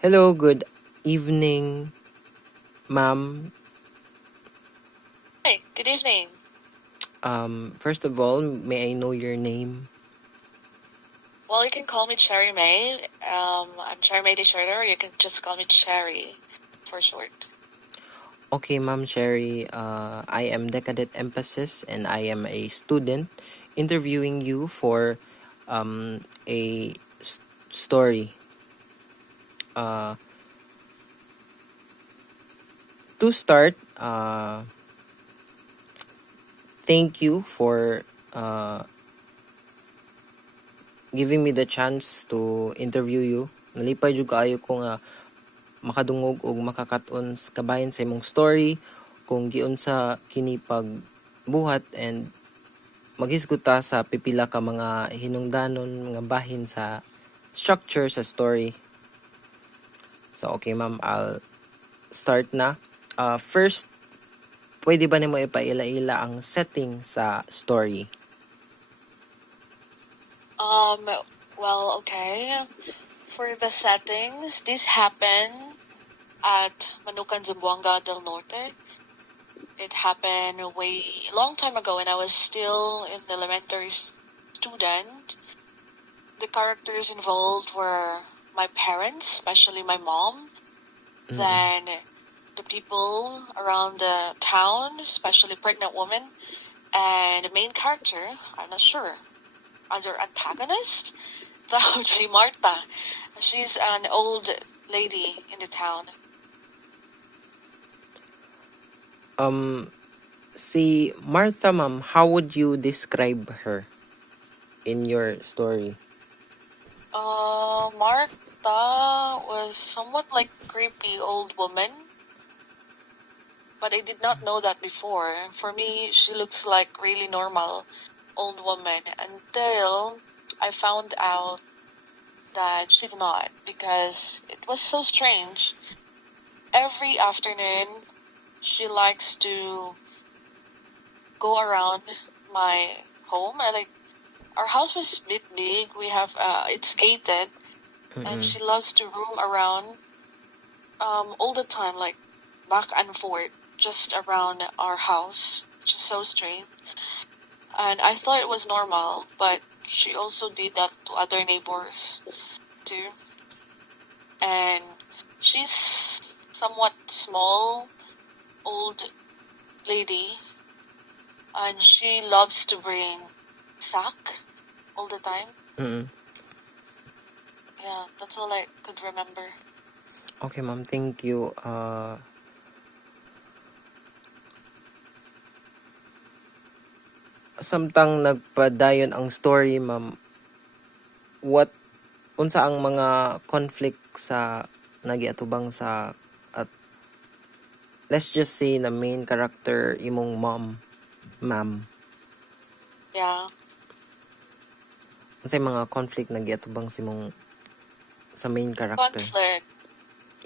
Hello, good evening, ma'am. Hi, good evening. First of all, may I know your name? Well, you can call me Cherry May. I'm Cherry May DeShorter, or you can just call me Cherry for short. Okay, Ma'am Cherry. I am Decadent Emphasis, and I am a student interviewing you for a story. Uh, to start, thank you for giving me the chance to interview you. Nalipay jud kaayo ko nga makadungog og makakaton kabahin sa imong story kung giun sa kini pagbuhat and maghisguta sa pipila ka mga hinungdanon nga bahin sa structure sa story. So okay ma'am, I'll start na. First, pwede ba nimo ipaila-ila ang setting sa story? Um, well, okay. For the settings, this happened at Manukan, Zamboanga del Norte. It happened way long time ago when I was still in the elementary student. The characters involved were my parents, especially my mom. Then the people around the town, especially pregnant women, and the main character, I'm not sure, other antagonist, that would be Marta. She's an old lady in the town. Si Martha ma'am, how would you describe her in your story? Marta was somewhat like creepy old woman, but I did not know that before. For me, she looks like really normal old woman until I found out that she's not, because it was so strange. Every afternoon, she likes to go around my home. Our house was a bit big. We have it's gated, and she loves to roam around all the time, like back and forth, just around our house, which is so strange. And I thought it was normal, but she also did that to other neighbors too. And she's somewhat small, old lady, and she loves to bring sack all the time. Yeah, that's all I could remember. Okay ma'am, thank you. Samtang nagpadayon ang story ma'am, unsa ang mga conflict sa nagiatubang sa at let's just say na main character imong ma'am. Yeah. Unsay mga conflict nagiatubang sa imong sa main character? Conflict.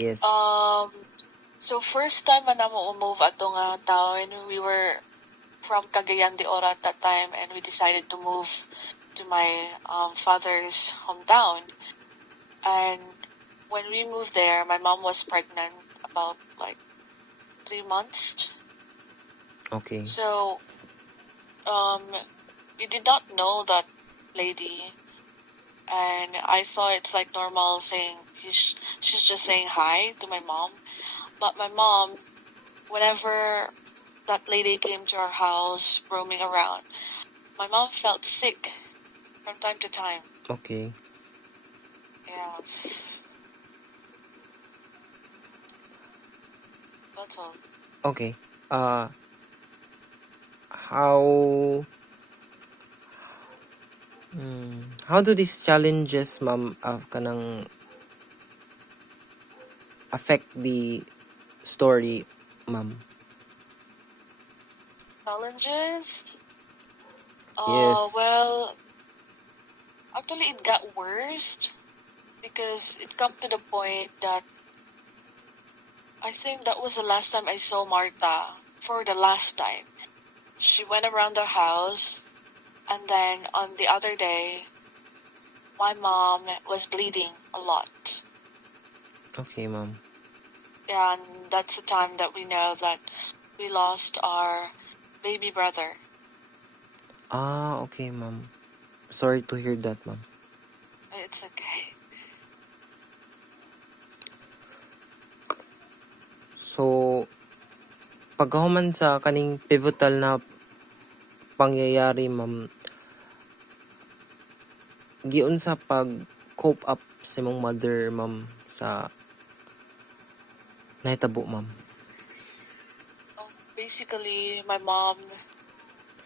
Yes. So first time man namo move ato nga town, we were from Cagayan de Oro at that time, and we decided to move to my father's hometown. And when we moved there, my mom was pregnant about like 3 months. Okay. So we did not know that lady, and I thought it's like normal saying she's just saying hi to my mom. But my mom, whenever that lady came to our house roaming around, my mom felt sick from time to time. Okay. Yes. That's all. Okay. How do these challenges ma'am kanang affect the story ma'am? Challenges? Yes. Well, actually it got worse because it come to the point that I think that was the last time I saw Marta for the last time. She went around the house, and then on the other day, my mom was bleeding a lot. Okay, ma'am. Yeah, and that's the time that we know that we lost our baby brother. Okay, ma'am. Sorry to hear that, ma'am. It's okay. So, pagkahuman sa kaning pivotal na pangyayari, ma'am, giun sa pag cope up sa imong mother, ma'am, sa nahitabo, ma'am. Basically, my mom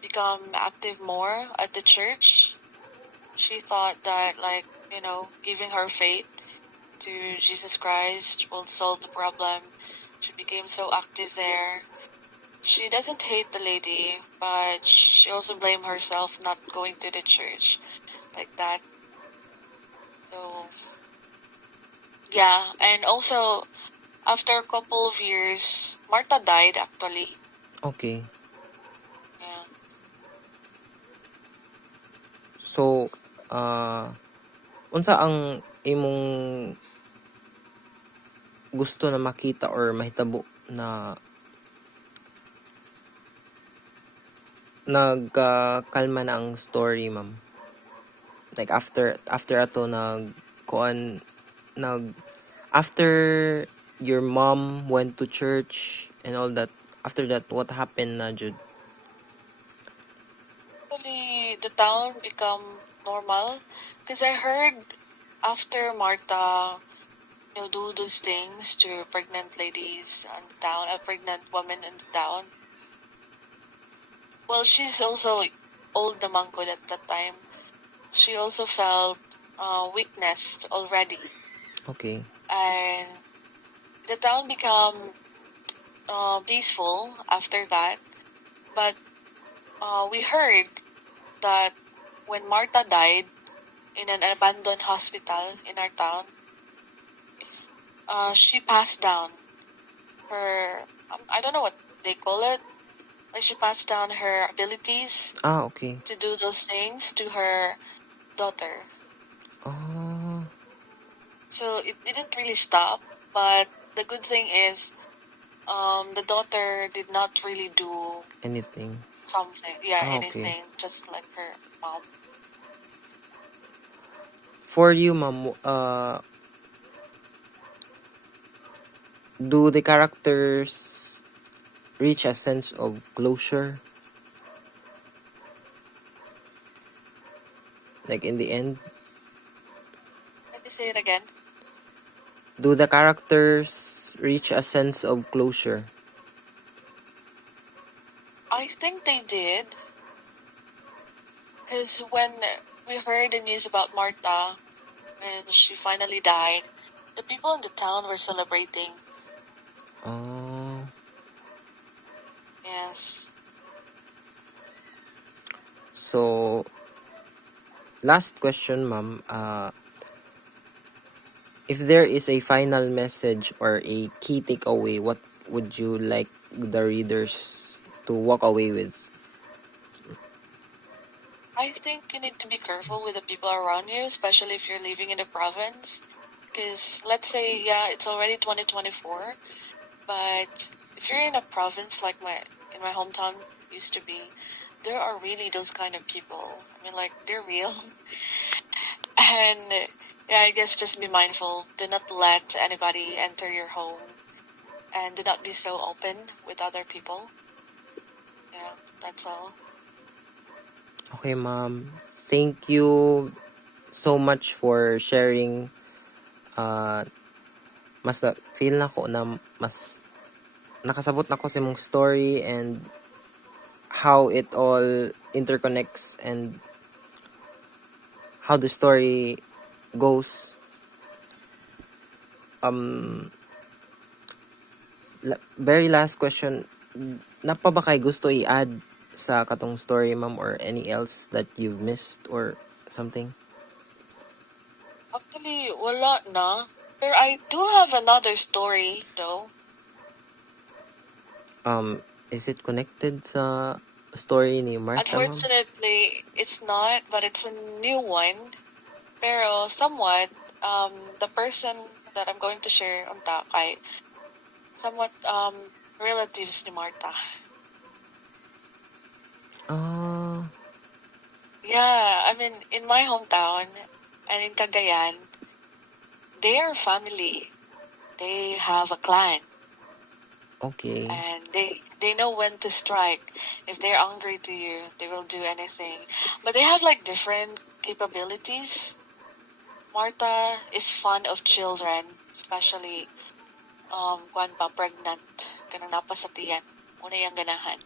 become active more at the church. She thought that, like, giving her faith to Jesus Christ will solve the problem. She became so active there. She doesn't hate the lady, but she also blamed herself not going to the church like that. So, yeah, and also after a couple of years, Martha died actually. Okay. Yeah. So, unsa ang imong gusto na makita or mahitabo na nagkalma na ang story, ma'am? Like after ato after your mom went to church and all that, after that what happened na jud? Actually, the town become normal because I heard after Martha, do those things to pregnant ladies in the town, a pregnant woman in the town. Well, she's also old namangkod at that time. She also felt weakness already, Okay. and the town become peaceful after that. But we heard that when Martha died in an abandoned hospital in our town, she passed down her, I don't know what they call it, like she passed down her abilities Okay. to do those things to her daughter. Oh, So it didn't really stop, but the good thing is the daughter did not really do anything. something, yeah, Okay. anything, just like her mom. For you, ma'am, do the characters reach a sense of closure? Like in the end, Let me say it again. do the characters reach a sense of closure? I think they did, because when we heard the news about Martha, when she finally died, the people in the town were celebrating. Oh, Yes. so last question, ma'am. If there is a final message or a key takeaway, what would you like the readers to walk away with? I think you need to be careful with the people around you, especially if you're living in the province. Because let's say, yeah, it's already 2024, but if you're in a province like in my hometown used to be, there are really those kind of people. I mean, like, they're real. And yeah, I guess just be mindful. Do not let anybody enter your home, and do not be so open with other people. Yeah, that's all. Okay, ma'am. Thank you so much for sharing. Mas feel na ko na mas nakasabot na ko sa mong story and how it all interconnects and how the story goes. Very last question. Napa ba kay gusto i-add sa katong story, ma'am, or any else that you've missed or something? Actually, wala na. But I do have another story, though. Is it connected sa story ni Martha, ma'am? Unfortunately, it's not, but it's a new one. Pero somewhat, the person that I'm going to share unta kay somewhat relatives ni Martha. Ah, Yeah, I mean in my hometown and in Cagayan, they are family. They have a clan okay. and they know when to strike. If they're angry to you, they will do anything. But they have like different capabilities. Martha is fond of children, especially kuan pa pregnant kanang napa sa tiyan. Una yang ganahan.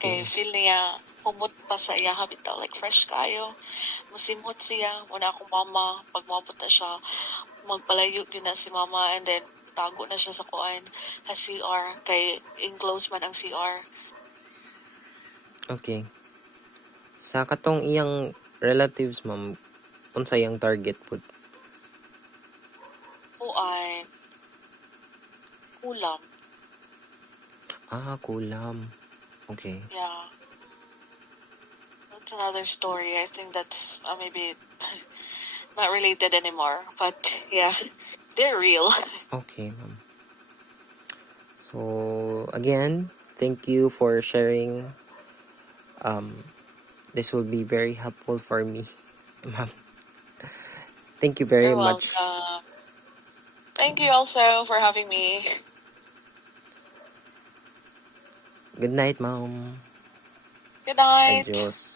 Kay Okay. feel niya humot pa sa iya habitaw like fresh kayo. Musimhot siya una akong mama pag maabot na siya magpalayo yun na si mama and then tago na siya sa kuan sa CR kay enclosed man ang CR. Okay. Sa katong iyang relatives, ma'am, unsa iyang target pud? Kuan kulam. Ah, kulam. Okay. Yeah. That's another story. I think that's maybe not related anymore. But yeah, they're real. Okay, ma'am. So, again, thank you for sharing. This will be very helpful for me, ma'am. Thank you very You're much. welcome. Thank you also for having me. Good night, ma'am. Good night. Adios.